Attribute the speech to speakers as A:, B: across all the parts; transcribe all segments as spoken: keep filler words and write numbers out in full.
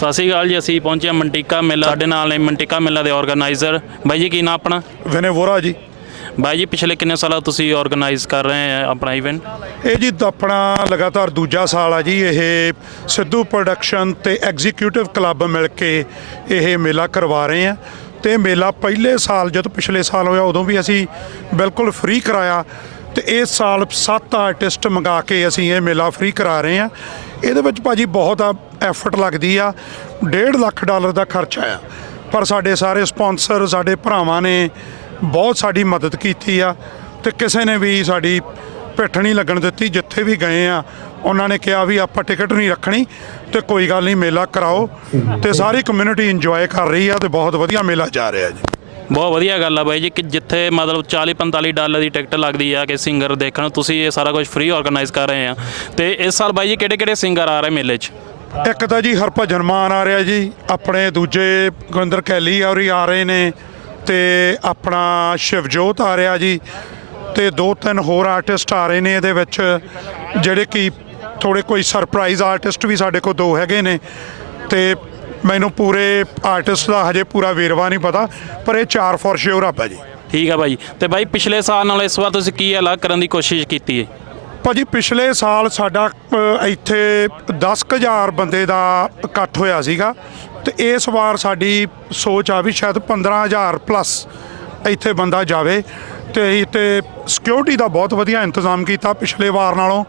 A: ਸਤਿ ਸ਼੍ਰੀ ਅਕਾਲ ਜੀ। ਅਸੀਂ ਪਹੁੰਚੇ ਹਾਂ ਮੰਟਿਕਾ ਮੇਲਾ। ਸਾਡੇ ਨਾਲ ਨੇ ਮੰਟਿਕਾ ਮੇਲਾ ਦੇ ਆਰਗੇਨਾਈਜ਼ਰ ਬਾਈ ਜੀ। ਕੀ ਨਾਮ ਆਪਣਾ?
B: ਵਿਨੇ ਵੋਰਾ ਜੀ।
A: ਬਾਈ ਜੀ ਪਿਛਲੇ ਕਿੰਨੇ ਸਾਲਾਂ ਤੁਸੀਂ ਆਰਗੇਨਾਈਜ਼ ਕਰ ਰਹੇ ਆ ਆਪਣਾ ਇਵੈਂਟ?
B: ਇਹ ਜੀ ਆਪਣਾ ਲਗਾਤਾਰ ਦੂਜਾ ਸਾਲ ਆ ਜੀ। ਇਹ ਸਿੱਧੂ ਪ੍ਰੋਡਕਸ਼ਨ ਤੇ ਐਗਜ਼ੀਕਿਊਟਿਵ ਕਲੱਬ ਮਿਲ ਕੇ ਇਹ ਮੇਲਾ ਕਰਵਾ ਰਹੇ ਆ। ਤੇ ਮੇਲਾ ਪਹਿਲੇ ਸਾਲ ਜਦੋਂ ਪਿਛਲੇ ਸਾਲ ਹੋਇਆ ਉਦੋਂ ਵੀ ਅਸੀਂ ਬਿਲਕੁਲ ਫ੍ਰੀ ਕਰਾਇਆ, ਤੇ ਇਸ ਸਾਲ ਸੱਤ ਆਰਟਿਸਟ ਮੰਗਾ ਕੇ ਅਸੀਂ ਇਹ ਮੇਲਾ ਫ੍ਰੀ ਕਰਾ ਰਹੇ ਆ। ਇਹਦੇ ਵਿੱਚ ਭਾਜੀ ਬਹੁਤ ਐਫਰਟ ਲੱਗਦੀ ਆ, ਡੇਢ ਲੱਖ ਡਾਲਰ ਦਾ ਖਰਚਾ ਆ, ਪਰ ਸਾਡੇ ਸਾਰੇ ਸਪਾਂਸਰ ਸਾਡੇ ਭਰਾਵਾਂ ਨੇ ਬਹੁਤ ਸਾਡੀ ਮਦਦ ਕੀਤੀ ਆ, ਤੇ ਕਿਸੇ ਨੇ ਵੀ ਸਾਡੀ ਪਿੱਠ ਨਹੀਂ ਲੱਗਣ ਦਿੱਤੀ। ਜਿੱਥੇ ਵੀ ਗਏ ਆ ਉਹਨਾਂ ਨੇ ਕਿਹਾ ਵੀ ਆਪਾਂ ਟਿਕਟ ਨਹੀਂ ਰੱਖਣੀ ਤੇ ਕੋਈ ਗੱਲ ਨਹੀਂ, ਮੇਲਾ ਕਰਾਓ। ਤੇ ਸਾਰੀ ਕਮਿਊਨਿਟੀ ਇੰਜੋਏ ਕਰ ਰਹੀ ਆ ਤੇ ਬਹੁਤ ਵਧੀਆ ਮੇਲਾ ਜਾ ਰਿਹਾ ਜੀ।
A: ਬਹੁਤ ਵਧੀਆ ਗੱਲ ਆ ਬਾਈ ਜੀ ਕਿ ਜਿੱਥੇ ਮਤਲਬ ਚਾਲੀ ਪੰਤਾਲੀ ਡਾਲਰ ਦੀ ਟਿਕਟ ਲੱਗਦੀ ਆ ਕਿ ਸਿੰਗਰ ਦੇਖਣ, ਤੁਸੀਂ ਇਹ ਸਾਰਾ ਕੁਝ ਫ੍ਰੀ ਆਰਗੇਨਾਈਜ਼ ਕਰ ਰਹੇ ਆ। ਤੇ ਇਸ ਸਾਲ ਬਾਈ ਜੀ ਕਿਹੜੇ ਕਿਹੜੇ ਸਿੰਗਰ ਆ ਰਹੇ ਮੇਲੇ 'ਚ?
B: ਇੱਕ ਤਾਂ ਜੀ ਹਰਭਜਨ ਮਾਨ ਆ ਰਿਹਾ ਜੀ, ਆਪਣੇ ਦੂਜੇ ਗੁਰਿੰਦਰ ਕੈਲੀ ਔਰੀ ਆ ਰਹੇ ਨੇ, ਤੇ ਆਪਣਾ ਸ਼ਿਵਜੋਤ ਆ ਰਿਹਾ ਜੀ, ਤੇ ਦੋ ਤਿੰਨ ਹੋਰ ਆਰਟਿਸਟ ਆ ਰਹੇ ਨੇ ਇਹਦੇ ਵਿੱਚ, ਜਿਹੜੇ ਕਿ ਥੋੜ੍ਹੇ ਕੋਈ ਸਰਪ੍ਰਾਈਜ਼ ਆਰਟਿਸਟ ਵੀ ਸਾਡੇ ਕੋਲ ਦੋ ਹੈਗੇ ਨੇ। ਤੇ ਮੈਨੂੰ ਪੂਰੇ ਆਰਟਿਸਟ ਦਾ ਹਜੇ ਪੂਰਾ ਵੇਰਵਾ ਨਹੀਂ ਪਤਾ, ਪਰ ਇਹ ਚਾਰ ਫੋਰ ਸ਼ੋਰ ਆ ਜੀ।
A: ਠੀਕ ਆ ਬਾਈ। ਤੇ ਬਾਈ ਪਿਛਲੇ ਸਾਲ ਨਾਲ ਇਸ ਵਾਰ ਤੁਸੀਂ ਕੀ ਅਲੱਗ ਕਰਨ ਦੀ ਕੋਸ਼ਿਸ਼ ਕੀਤੀ ਹੈ?
B: ਭਾਜੀ ਪਿਛਲੇ ਸਾਲ ਸਾਡਾ ਅ, ਇੱਥੇ ਦਸ ਕੁ ਹਜ਼ਾਰ ਬੰਦੇ ਦਾ ਇਕੱਠ ਹੋਇਆ ਸੀਗਾ, ਤੇ ਇਸ ਵਾਰ ਸਾਡੀ ਸੋਚ ਆ ਵੀ ਸ਼ਾਇਦ ਪੰਦਰਾਂ ਹਜ਼ਾਰ ਪਲੱਸ ਇੱਥੇ ਬੰਦਾ ਜਾਵੇ। ਤੇ ਅਸੀਂ ਤੇ ਸਿਕਿਉਰਿਟੀ ਦਾ ਬਹੁਤ ਵਧੀਆ ਇੰਤਜ਼ਾਮ ਕੀਤਾ ਪਿਛਲੇ ਵਾਰ ਨਾਲੋਂ,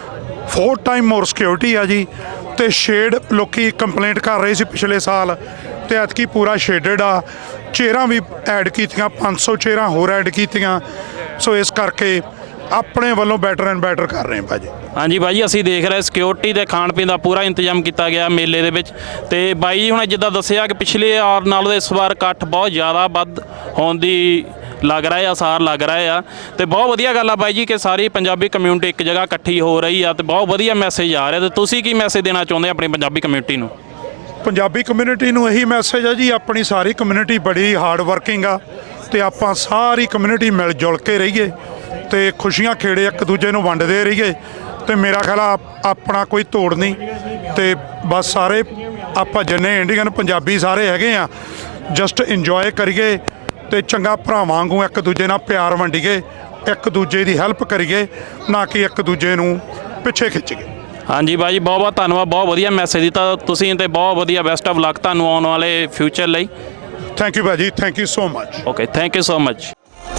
B: ਫੋਰ ਟਾਈਮ ਮੋਰ ਸਿਕਿਉਰਿਟੀ ਆ ਜੀ। ਤੇ ਸ਼ੇਡ ਲੋਕੀ ਕੰਪਲੇਂਟ ਕਰ ਰਹੇ ਸੀ ਪਿਛਲੇ ਸਾਲ, ਤੇ ਐਤਕੀ ਪੂਰਾ ਸ਼ੇਡਡ ਆ। ਚੇਅਰਾਂ ਵੀ ਐਡ ਕੀਤੀਆਂ, ਪੰਜ ਸੌ ਚੇਅਰਾਂ ਹੋਰ ਐਡ ਕੀਤੀਆਂ। ਸੋ ਇਸ ਕਰਕੇ ਆਪਣੇ ਵੱਲੋਂ ਬੈਟਰ ਐਂਡ ਬੈਟਰ ਕਰ ਰਹੇ ਹਾਂ ਭਾਜੀ।
A: ਹਾਂਜੀ ਬਾਈ ਜੀ, ਅਸੀਂ ਦੇਖ ਰਹੇ ਸਿਕਿਉਰਿਟੀ ਤੇ ਖਾਣ ਪੀਣ ਦਾ ਪੂਰਾ ਇੰਤਜ਼ਾਮ ਕੀਤਾ ਗਿਆ ਮੇਲੇ ਦੇ ਵਿੱਚ। ਤੇ ਬਾਈ ਜੀ ਹੁਣ ਜਿੱਦਾਂ ਦੱਸਿਆ ਕਿ ਪਿਛਲੇ ਵਾਰ ਨਾਲੋਂ ਇਸ ਵਾਰ ਇਕੱਠ ਬਹੁਤ ਜ਼ਿਆਦਾ ਵੱਧ ਹੋਣ ਦੀ ਲੱਗ ਰਿਹਾ ਆ, ਸਾਰ ਲੱਗ ਰਿਹਾ ਆ। ਤੇ ਬਹੁਤ ਵਧੀਆ ਗੱਲ ਆ ਬਾਈ ਜੀ ਕਿ ਸਾਰੀ ਪੰਜਾਬੀ ਕਮਿਊਨਿਟੀ ਇੱਕ ਜਗ੍ਹਾ ਇਕੱਠੀ ਹੋ ਰਹੀ ਆ, ਤੇ ਬਹੁਤ ਵਧੀਆ ਮੈਸੇਜ ਆ ਰਿਹਾ। ਤੇ ਤੁਸੀਂ ਕੀ ਮੈਸੇਜ ਦੇਣਾ ਚਾਹੁੰਦੇ ਆਪਣੀ ਪੰਜਾਬੀ ਕਮਿਊਨਿਟੀ ਨੂੰ?
B: ਪੰਜਾਬੀ ਕਮਿਊਨਿਟੀ ਨੂੰ ਇਹੀ ਮੈਸੇਜ ਹੈ ਜੀ, ਆਪਣੀ ਸਾਰੀ ਕਮਿਊਨਿਟੀ ਬੜੀ ਹਾਰਡ ਵਰਕਿੰਗ ਆ, ਤੇ ਆਪਾਂ ਸਾਰੀ ਕਮਿਊਨਿਟੀ ਮਿਲ ਜੁਲ ਕੇ ਰਹੀਏ, ਤੇ ਖੁਸ਼ੀਆਂ ਖੇੜੇ ਇੱਕ ਦੂਜੇ ਨੂੰ ਵੰਡਦੇ ਰਹੀਏ। ਤੇ ਮੇਰਾ ਖਿਆਲ ਆ ਆਪਣਾ ਕੋਈ ਤੋੜ ਨਹੀਂ, ਤੇ ਬਸ ਸਾਰੇ ਆਪਾਂ ਜਿੰਨੇ ਇੰਡੀਅਨ ਪੰਜਾਬੀ ਸਾਰੇ ਹੈਗੇ ਆ, ਜਸਟ ਇੰਜੋਏ ਕਰੀਏ, ਤੇ ਚੰਗਾ ਭਰਾਵਾਂ ਵਾਂਗੂ ਇੱਕ ਦੂਜੇ ਨਾਲ ਪਿਆਰ ਵੰਡੀਏ, ਇੱਕ ਦੂਜੇ ਦੀ ਹੈਲਪ ਕਰੀਏ, ਨਾ ਕਿ ਇੱਕ ਦੂਜੇ ਨੂੰ ਪਿੱਛੇ ਖਿੱਚੀਏ।
A: ਹਾਂਜੀ ਬਾਈ ਜੀ, ਬਹੁਤ ਬਹੁਤ ਧੰਨਵਾਦ। ਬਹੁਤ ਵਧੀਆ ਮੈਸੇਜ ਦਿੱਤਾ ਤੁਸੀਂ, ਤੇ ਬਹੁਤ ਵਧੀਆ ਬੈਸਟ ਆਫ ਲੱਕ ਤੁਹਾਨੂੰ ਆਉਣ ਵਾਲੇ ਫਿਊਚਰ ਲਈ।
B: ਥੈਂਕ ਯੂ ਭਾਜੀ, thank you so much.
A: Okay, thank you so much.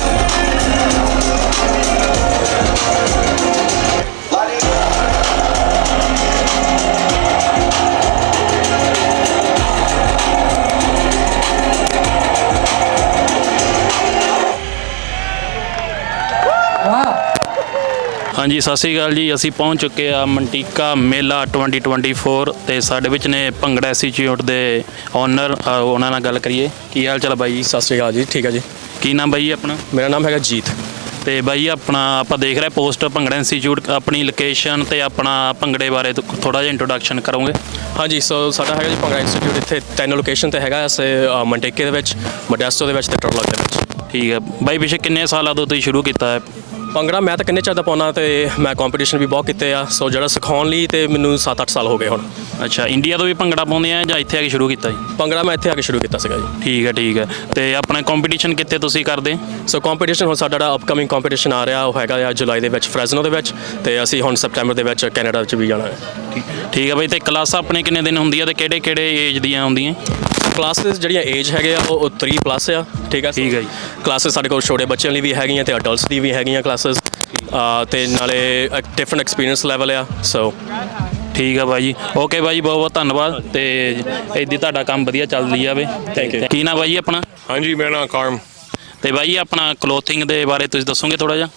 A: ਹਾਂਜੀ ਸਤਿ ਸ਼੍ਰੀ ਅਕਾਲ ਜੀ। ਅਸੀਂ ਪਹੁੰਚ ਚੁੱਕੇ ਆ ਮੰਟਿਕਾ ਮੇਲਾ ਟਵੈਂਟੀ ਟਵੈਂਟੀ ਫੋਰ, ਤੇ ਸਾਡੇ ਵਿੱਚ ਨੇ ਭੰਗੜਾ ਇੰਸਟੀਚਿਊਟ ਦੇ ਓਨਰ, ਉਹਨਾਂ ਨਾਲ ਗੱਲ ਕਰੀਏ। ਕੀ ਹਾਲ ਚਾਲ ਬਾਈ ਜੀ?
C: ਸਤਿ ਸ਼੍ਰੀ ਅਕਾਲ ਜੀ। ਠੀਕ ਹੈ ਜੀ।
A: ਕੀ ਨਾਮ ਬਾਈ ਆਪਣਾ?
C: ਮੇਰਾ ਨਾਮ ਹੈਗਾ ਜੀਤ।
A: ਤੇ ਬਾਈ ਆਪਣਾ ਆਪਾਂ ਦੇਖ ਰਹੇ ਪੋਸਟ ਭੰਗੜਾ ਇੰਸਟੀਚਿਊਟ, ਆਪਣੀ ਲੋਕੇਸ਼ਨ ਤੇ ਆਪਣਾ ਭੰਗੜੇ ਬਾਰੇ ਥੋੜ੍ਹਾ ਜਿਹਾ ਇੰਟਰੋਡਕਸ਼ਨ ਕਰੋਗੇ?
C: ਹਾਂਜੀ, ਸੋ ਸਾਡਾ ਹੈਗਾ ਜੀ ਭੰਗੜਾ ਇੰਸਟੀਚਿਊਟ ਇੱਥੇ ਤਿੰਨ ਲੋਕੇਸ਼ਨ ਤੇ ਹੈਗਾ, ਅਸੀਂ ਮੰਟੇਕੇ ਦੇ ਵਿੱਚ, ਮੋਡੈਸਟੋ ਦੇ ਵਿੱਚ ਤੇ ਟਰਲਕ ਦੇ ਵਿੱਚ।
A: ਠੀਕ ਹੈ ਬਾਈ, ਪਿਛੇ ਕਿੰਨੇ ਸਾਲਾਂ ਤੋਂ ਤੁਸੀਂ ਸ਼ੁਰੂ ਕੀਤਾ ਹੈ
C: ਭੰਗੜਾ? ਮੈਂ ਤਾਂ ਕਿੰਨੇ ਚਿਰ ਦਾ ਪਾਉਣਾ, ਤੇ ਮੈਂ ਕੰਪੀਟੀਸ਼ਨ ਵੀ ਬਹੁਤ ਕੀਤੇ ਆ, ਸੋ ਜਿਹੜਾ ਸਿਖਾਉਣ ਲਈ ਤੇ ਮੈਨੂੰ ਸੱਤ ਅੱਠ ਸਾਲ ਹੋ ਗਏ ਹੁਣ।
A: ਅੱਛਾ, ਇੰਡੀਆ ਤੋਂ ਵੀ ਭੰਗੜਾ ਪਾਉਂਦੇ ਆ ਜਾਂ ਇੱਥੇ ਆ ਕੇ ਸ਼ੁਰੂ ਕੀਤਾ ਜੀ?
C: ਭੰਗੜਾ ਮੈਂ ਇੱਥੇ ਆ ਕੇ ਸ਼ੁਰੂ ਕੀਤਾ ਸੀਗਾ ਜੀ।
A: ਠੀਕ ਹੈ ਠੀਕ ਹੈ। ਤੇ ਆਪਣਾ ਕੰਪੀਟੀਸ਼ਨ ਕਿੱਥੇ ਤੁਸੀਂ ਕਰਦੇ?
C: ਸੋ ਕੰਪੀਟੀਸ਼ਨ ਹੁਣ ਸਾਡਾ ਜਿਹੜਾ ਅਪਕਮਿੰਗ ਕੰਪੀਟੀਸ਼ਨ ਆ ਰਿਹਾ ਉਹ ਹੈਗਾ ਆ ਜੁਲਾਈ ਦੇ ਵਿੱਚ ਫਰੈਜ਼ਨੋ ਦੇ ਵਿੱਚ, ਤੇ ਅਸੀਂ ਹੁਣ ਸਪਟੈਂਬਰ ਦੇ ਵਿੱਚ ਕੈਨੇਡਾ ਵਿੱਚ ਵੀ ਜਾਣਾ ਹੈ।
A: ਠੀਕ ਹੈ ਬਾਈ। ਤੇ ਕਲਾਸਾਂ ਆਪਣੇ ਕਿੰਨੇ ਦਿਨ ਹੁੰਦੀਆਂ ਤੇ ਕਿਹੜੇ ਕਿਹੜੇ ਏਜ ਦੀਆਂ ਹੁੰਦੀਆਂ?
C: ਕਲਾਸਿਸ ਜਿਹੜੀਆਂ ਏਜ ਹੈਗੇ ਆ ਉਹ ਥ੍ਰੀ ਪਲੱਸ ਆ। ਠੀਕ ਹੈ
A: ਠੀਕ ਹੈ ਜੀ।
C: ਕਲਾਸਿਸ ਸਾਡੇ ਕੋਲ ਛੋਟੇ ਬੱਚਿਆਂ ਲਈ ਵੀ ਹੈਗੀਆਂ ਤੇ ਅਡਲਟਸ ਦੀ ਵੀ ਹੈਗੀਆਂ ਕਲਾਸਿਸ, ਤੇ ਨਾਲੇ ਡਿਫਰੈਂਟ ਐਕਸਪੀਰੀਅੰਸ ਲੈਵਲ ਆ। ਸੋ
A: ਠੀਕ ਆ ਬਾਈ ਜੀ। ਓਕੇ ਬਾਈ, ਬਹੁਤ ਬਹੁਤ ਧੰਨਵਾਦ। ਤੇ ਇੱਦੀ ਤੁਹਾਡਾ ਕੰਮ ਵਧੀਆ ਚੱਲਦੀ ਜਾਵੇ।
C: Thank you.
A: ਕੀ ਨਾ ਬਾਈ ਆਪਣਾ?
D: ਹਾਂਜੀ, ਮੇਰਾ ਨਾਮ ਕਾਰਮ।
A: ਤੇ ਬਾਈ ਆਪਣਾ ਕਲੋਥਿੰਗ ਦੇ ਬਾਰੇ ਤੁਸੀਂ ਦੱਸੋਗੇ ਥੋੜਾ ਜਿਹਾ?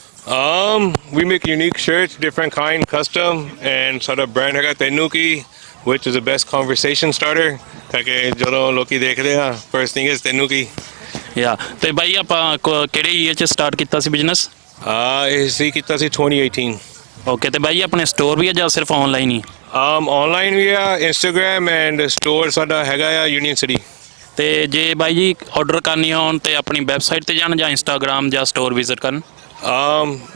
D: Um, we make unique shirts, different kind, custom, and ਸਾਡਾ brand ਹੈਗਾ ਤੈਨੂਕੀ, which is the best conversation starter, ਤਾਂ ਕਿ ਜਦੋਂ ਲੋਕੀ ਦੇਖਦੇ ਆ first thing is ਤੈਨੂਕੀ।
A: ਯਾ ਤੇ ਬਾਈ ਆਪਾਂ ਕ- ਕਿਹੜੇ ਈਅਰ 'ਚ ਸਟਾਰਟ ਕੀਤਾ ਸੀ ਬਿਜ਼ਨਸ?
D: ਆ ਇਹ ਸੀ ਕੀਤਾ ਸੀ twenty eighteen।
A: ਓਕੇ। ਤੇ ਬਾਈ ਆਪਣੇ ਸਟੋਰ ਵੀ ਆ ਜਾਂ ਸਿਰਫ ਆਨਲਾਈਨ ਹੀ?
D: um ਆਨਲਾਈਨ ਵੀ ਆ, ਇੰਸਟਾਗ੍ਰਾਮ ਐਂਡ ਸਟੋਰ ਸਾਡਾ ਹੈਗਾ ਆ ਯੂਨੀਅਨ ਸਿਟੀ।
A: ਤੇ ਜੇ ਬਾਈ ਜੀ ਆਰਡਰ ਕਰਨੀ ਹੋਣ ਤੇ ਆਪਣੀ ਵੈਬਸਾਈਟ ਤੇ ਜਾਣ ਜਾਂ ਇੰਸਟਾਗ੍ਰਾਮ ਜਾਂ ਸਟੋਰ ਵਿਜ਼ਿਟ ਕਰਨ?
D: um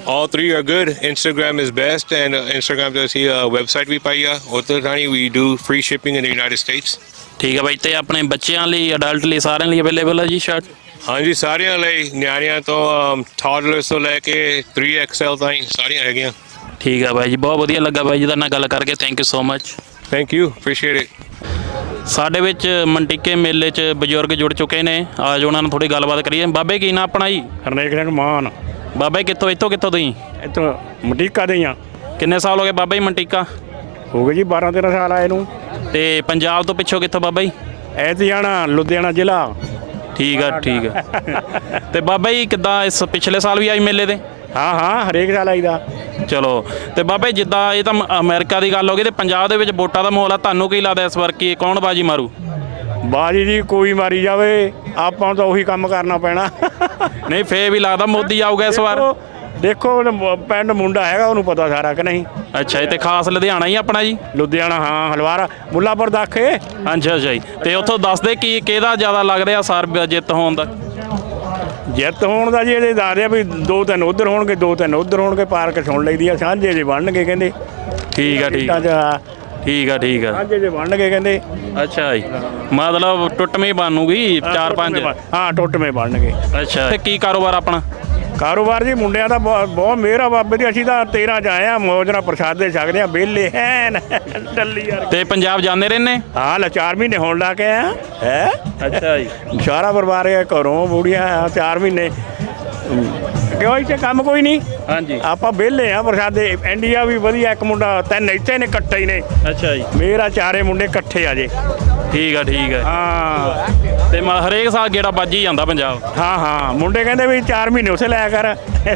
D: All three are good. Instagram is best, and uh, Instagram does he uh, website we ਪਾਈ ਆ ਉੱਥੇ ਥਾਣੀ we do free shipping in the United States.
A: ਠੀਕ ਹੈ ਬਾਈ, ਤੇ ਆਪਣੇ ਬੱਚਿਆਂ ਲਈ ਅਡਲਟ ਲਈ ਸਾਰਿਆਂ ਲਈ ਅਵੇਲੇਬਲ ਹੈ ਜੀ ਸ਼ਰਟ?
D: ਹਾਂਜੀ ਸਾਰਿਆਂ ਲਈ, ਨਿਆਣਿਆਂ ਤੋਂ ਟੌਡਲਰਸ ਤੋਂ ਲੈ ਕੇ ਥ੍ਰੀ ਐਕਸ ਐਲ ਤਾਈਂ ਸਾਰੀਆਂ ਹੈਗੀਆਂ।
A: ਠੀਕ ਹੈ ਬਾਈ ਜੀ, ਬਹੁਤ ਵਧੀਆ ਲੱਗਾ ਬਾਈ ਜੀ ਤੁਹਾਡੇ ਨਾਲ ਗੱਲ ਕਰਕੇ, thank you so much.
D: Thank you, appreciate it.
A: ਸਾਡੇ ਵਿੱਚ ਮੰਟੀਕੇ ਮੇਲੇ 'ਚ ਬਜ਼ੁਰਗ ਜੁੜ ਚੁੱਕੇ ਨੇ, ਆਜ ਉਹਨਾਂ ਨਾਲ ਥੋੜੀ ਗੱਲਬਾਤ ਕਰੀਏ। ਬਾਬੇ ਕੀ ਨਾਂ ਆਪਣਾ ਜੀ?
E: ਹਰਨੇਕ ਸਿੰਘ ਮਾਨ।
A: ਬਾਬਾ ਜੀ ਕਿੱਥੋਂ ਇੱਥੋਂ ਕਿੱਥੋਂ ਤੁਸੀਂ?
E: ਇੱਥੋਂ ਮੰਟੀਕਾ ਦੇ ਹੀ ਆ।
A: ਕਿੰਨੇ ਸਾਲ ਹੋ ਗਏ ਬਾਬਾ ਜੀ ਮੰਟੀਕਾ?
E: ਹੋ ਗਏ ਜੀ ਬਾਰਾਂ ਤੇਰਾਂ ਸਾਲ ਆਏ ਨੂੰ।
A: ਤੇ ਪੰਜਾਬ ਤੋਂ ਪਿੱਛੋਂ ਕਿੱਥੋਂ ਬਾਬਾ ਜੀ?
E: ਐਤਿਆਣਾ ਲੁਧਿਆਣਾ ਜ਼ਿਲ੍ਹਾ।
A: ਠੀਕ ਆ ਠੀਕ ਆ। ਤੇ ਬਾਬਾ ਜੀ ਕਿੱਦਾਂ ਇਸ ਪਿਛਲੇ ਸਾਲ ਵੀ ਆਈ ਮੇਲੇ ਤੇ?
E: ਹਾਂ ਹਾਂ ਹਰੇਕ ਸਾਲ ਆਈਦਾ।
A: ਚਲੋ, ਤੇ ਬਾਬਾ ਜੀ ਜਿੱਦਾਂ ਇਹ ਤਾਂ ਅਮਰੀਕਾ ਦੀ ਗੱਲ ਹੋ ਗਈ, ਤੇ ਪੰਜਾਬ ਦੇ ਵਿੱਚ ਵੋਟਾਂ ਦਾ ਮਾਹੌਲ ਆ, ਤੁਹਾਨੂੰ ਕੀ ਲੱਗਦਾ ਇਸ ਵਾਰ ਕੀ ਕੌਣ ਬਾਜੀ ਮਾਰੂ?
E: ਬਾਜੀ ਜੀ ਕੋਈ ਮਾਰੀ ਜਾਵੇ, ਆਪਾਂ ਨੂੰ ਤਾਂ ਉਹੀ ਕੰਮ ਕਰਨਾ ਪੈਣਾ।
A: ਨਹੀਂ ਫੇਰ ਵੀ ਲੱਗਦਾ ਮੋਦੀ ਆਊਗਾ ਇਸ ਵਾਰ।
E: ਦੇਖੋ- ਦੇਖੋ ਮ- ਪਿੰਡ ਮੁੰਡਾ ਹੈਗਾ, ਉਹਨੂੰ ਪਤਾ ਸਾਰਾ ਕਿ ਨਹੀਂ।
A: ਅੱਛਾ ਜੀ, ਤੇ ਖਾਸ ਲੁਧਿਆਣਾ ਹੀ ਆਪਣਾ ਜੀ?
E: ਲੁਧਿਆਣਾ ਹਾਂ, ਹਲਵਾਰਾ ਮੁੱਲਾਪੁਰ ਦਾਖੇ।
A: ਅੱਛਾ ਅੱਛਾ ਜੀ, ਤੇ ਉੱਥੋਂ ਦੱਸਦੇ ਕੀ ਕਿਹਦਾ ਜ਼ਿਆਦਾ ਲੱਗ ਰਿਹਾ ਸਾਰ ਜਿੱਤ ਹੋਣ ਦਾ?
E: ਜਿੱਤ ਹੋਣ ਦਾ ਜੀ ਇਹਦੇ ਦੱਸਦੇ ਆ ਵੀ ਦੋ ਤਿੰਨ ਉੱਧਰ ਹੋਣਗੇ, ਦੋ ਤਿੰਨ ਉੱਧਰ ਹੋਣਗੇ। ਪਾਰਕ ਸੁਣ ਲਈਦੀ ਆ, ਸਾਂਝੇ ਜੇ ਬਣਨਗੇ ਕਹਿੰਦੇ।
A: ਠੀਕ ਆ ਠੀਕ ਆ ਠੀਕ ਆ ਠੀਕ ਆ।
E: ਸਾਂਝੇ ਜੇ ਬਣਨਗੇ ਕਹਿੰਦੇ।
A: ਅੱਛਾ ਜੀ, ਮਤਲਬ ਟੁੱਟਵੀਂ ਬਣੂਗੀ ਚਾਰ ਪੰਜ?
E: ਹਾਂ ਟੁੱਟਵੇਂ ਬਣਨਗੇ।
A: ਅੱਛਾ, ਤੇ ਕੀ ਕਾਰੋਬਾਰ ਆਪਣਾ?
E: ਕਾਰੋਬਾਰ ਜੀ ਮੁੰਡਿਆਂ ਦਾ ਬਹੁਤ ਬਹੁਤ ਮਿਹਰ ਆ ਬਾਬੇ ਦੀ। ਅਸੀਂ ਤਾਂ ਤੇਰਾਂ ਚ ਆਏ ਆ, ਮੌਜ ਨਾਲ ਪ੍ਰਸ਼ਾਦੇ ਛਕਦੇ ਆ, ਵਿਹਲੇ ਐਨ ਟੱਲੀ ਯਾਰ।
A: ਤੇ ਪੰਜਾਬ ਜਾਂਦੇ ਰਹਿੰਦੇ?
E: ਹਾਂ ਲੈ ਚਾਰ ਮਹੀਨੇ ਹੋਣ ਲਾ ਕੇ ਆ ਹੈ।
A: ਅੱਛਾ ਜੀ,
E: ਸਾਰਾ ਪਰਿਵਾਰ ਹੈ ਘਰੋਂ ਬੂੜੀਆਂ ਆ, ਚਾਰ ਮਹੀਨੇ ਕਿਉਂ ਇੱਥੇ ਕੰਮ ਕੋਈ ਨਹੀਂ।
A: ਹਾਂਜੀ
E: ਆਪਾਂ ਵਿਹਲੇ ਆ, ਪ੍ਰਸ਼ਾਦੇ। ਇੰਡੀਆ ਵੀ ਵਧੀਆ, ਇੱਕ ਮੁੰਡਾ ਤਿੰਨ ਇੱਥੇ ਨੇ ਇਕੱਠੇ ਹੀ ਨੇ।
A: ਅੱਛਾ ਜੀ,
E: ਮੇਰਾ ਚਾਰੇ ਮੁੰਡੇ ਇਕੱਠੇ ਆ ਜੇ।
A: ਠੀਕ ਆ ਠੀਕ ਆ।
E: ਹਾਂ
A: ਤੇ ਮ- ਹਰੇਕ ਸਾਲ ਗੇੜਾ ਵੱਜ ਹੀ ਜਾਂਦਾ ਪੰਜਾਬ?
E: ਹਾਂ ਹਾਂ ਮੁੰਡੇ ਕਹਿੰਦੇ ਵੀ ਚਾਰ ਮਹੀਨੇ ਉਸੇ ਲਾਇਆ ਕਰ।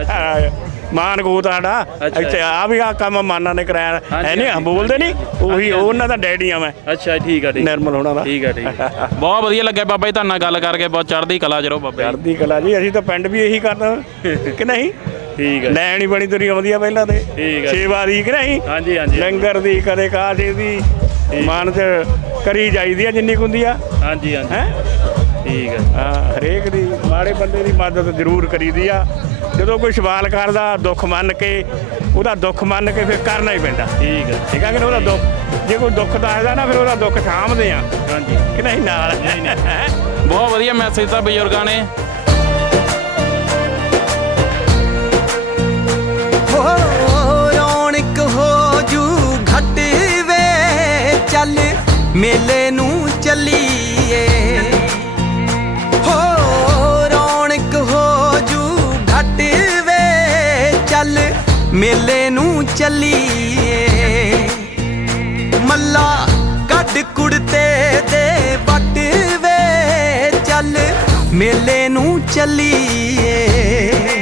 E: ਮਾਨ ਗੋ ਸਾਡਾ
A: ਅੱਛਾ।
E: ਇੱਥੇ ਆ ਵੀ ਆ ਕੰਮ ਮਾਨਾ ਨੇ ਕਰਾਇਆ
A: ਹਾਂਜੀ,
E: ਹੈ ਨਹੀਂ
A: ਹਾਂਜੀ।
E: ਬੋਲਦੇ ਨਹੀਂ ਉਹੀ ਉਹਨਾਂ ਦਾ ਡੈਡੀ ਆ ਮੈਂ।
A: ਅੱਛਾ ਠੀਕ ਆ ਠੀਕ
E: ਨਿਰਮਲ ਹੋਣਾ ਦਾ।
A: ਠੀਕ ਆ ਠੀਕ ਆ। ਬਹੁਤ ਵਧੀਆ ਲੱਗਿਆ ਬਾਬਾ ਜੀ ਤੁਹਾਡੇ ਨਾਲ ਗੱਲ ਕਰਕੇ, ਬਹੁਤ ਚੜ੍ਹਦੀ ਕਲਾ ਚ ਰਹੋ ਬਾਬਾ ਜੀ।
E: ਚੜ੍ਹਦੀ ਕਲਾ ਜੀ, ਅਸੀਂ ਤਾਂ ਪਿੰਡ ਵੀ ਇਹੀ ਕਰਦਾ ਕਿ ਨਹੀਂ।
A: ਠੀਕ ਆ
E: ਲੈਣ ਹੀ ਬਣੀ ਤੁਰੀ ਆਉਂਦੀ ਆ ਪਹਿਲਾਂ ਤੇ।
A: ਠੀਕ ਆ।
E: ਸੇਵਾ ਦੀ ਕਿ ਨਹੀਂ।
A: ਹਾਂਜੀ ਹਾਂਜੀ
E: ਲੰਗਰ ਦੀ ਕਦੇ ਕਾਸੇ ਦੀ ਮਨ ਚ ਕਰੀ ਜਾਈਦੀ ਆ ਜਿੰਨੀ ਕੁ ਹੁੰਦੀ ਆ
A: ਹਾਂਜੀ ਹਾਂਜੀ
E: ਹੈ।
A: ਠੀਕ ਆ।
E: ਹਾਂ ਹਰੇਕ ਦੀ ਮਾੜੇ ਬੰਦੇ ਦੀ ਮਦਦ ਜ਼ਰੂਰ ਕਰੀਦੀ ਆ। ਜਦੋਂ ਕੋਈ ਸਵਾਲ ਕਰਦਾ ਦੁੱਖ ਮੰਨ ਕੇ, ਉਹਦਾ ਦੁੱਖ ਮੰਨ ਕੇ ਫਿਰ ਕਰਨਾ ਹੀ ਪੈਂਦਾ।
A: ਠੀਕ ਆ
E: ਠੀਕ ਆ ਕਿ ਨਹੀਂ। ਉਹਦਾ ਦੁੱਖ ਜੇ ਕੋਈ ਦੁੱਖ ਦੱਸਦਾ ਨਾ, ਫਿਰ ਉਹਦਾ ਦੁੱਖ ਸਾਂਭਦੇ ਆ
A: ਹਾਂਜੀ।
E: ਕਿ ਨਹੀਂ ਨਾਲ।
A: ਨਹੀਂ ਨਹੀਂ, ਬਹੁਤ ਵਧੀਆ ਮੈਸੇਜ ਤਾਂ ਬਜ਼ੁਰਗਾਂ ਨੇ।
F: ਹੋ ਰੌਣਕ ਹੋ ਜੂ ਘਟ ਵੇ, ਚੱਲ ਮੇਲੇ ਨੂੰ ਚੱਲੀਏ। ਹੋ ਰੌਣਕ ਹੋ ਜੂ ਘਟ ਵੇ, ਚੱਲ ਮੇਲੇ ਨੂੰ ਚੱਲੀਏ। ਮੱਲਾ ਕੱਢ ਕੁੜਤੇ ਦੇ ਵੱਟ ਵੇ, ਚੱਲ ਮੇਲੇ ਨੂੰ ਚੱਲੀਏ।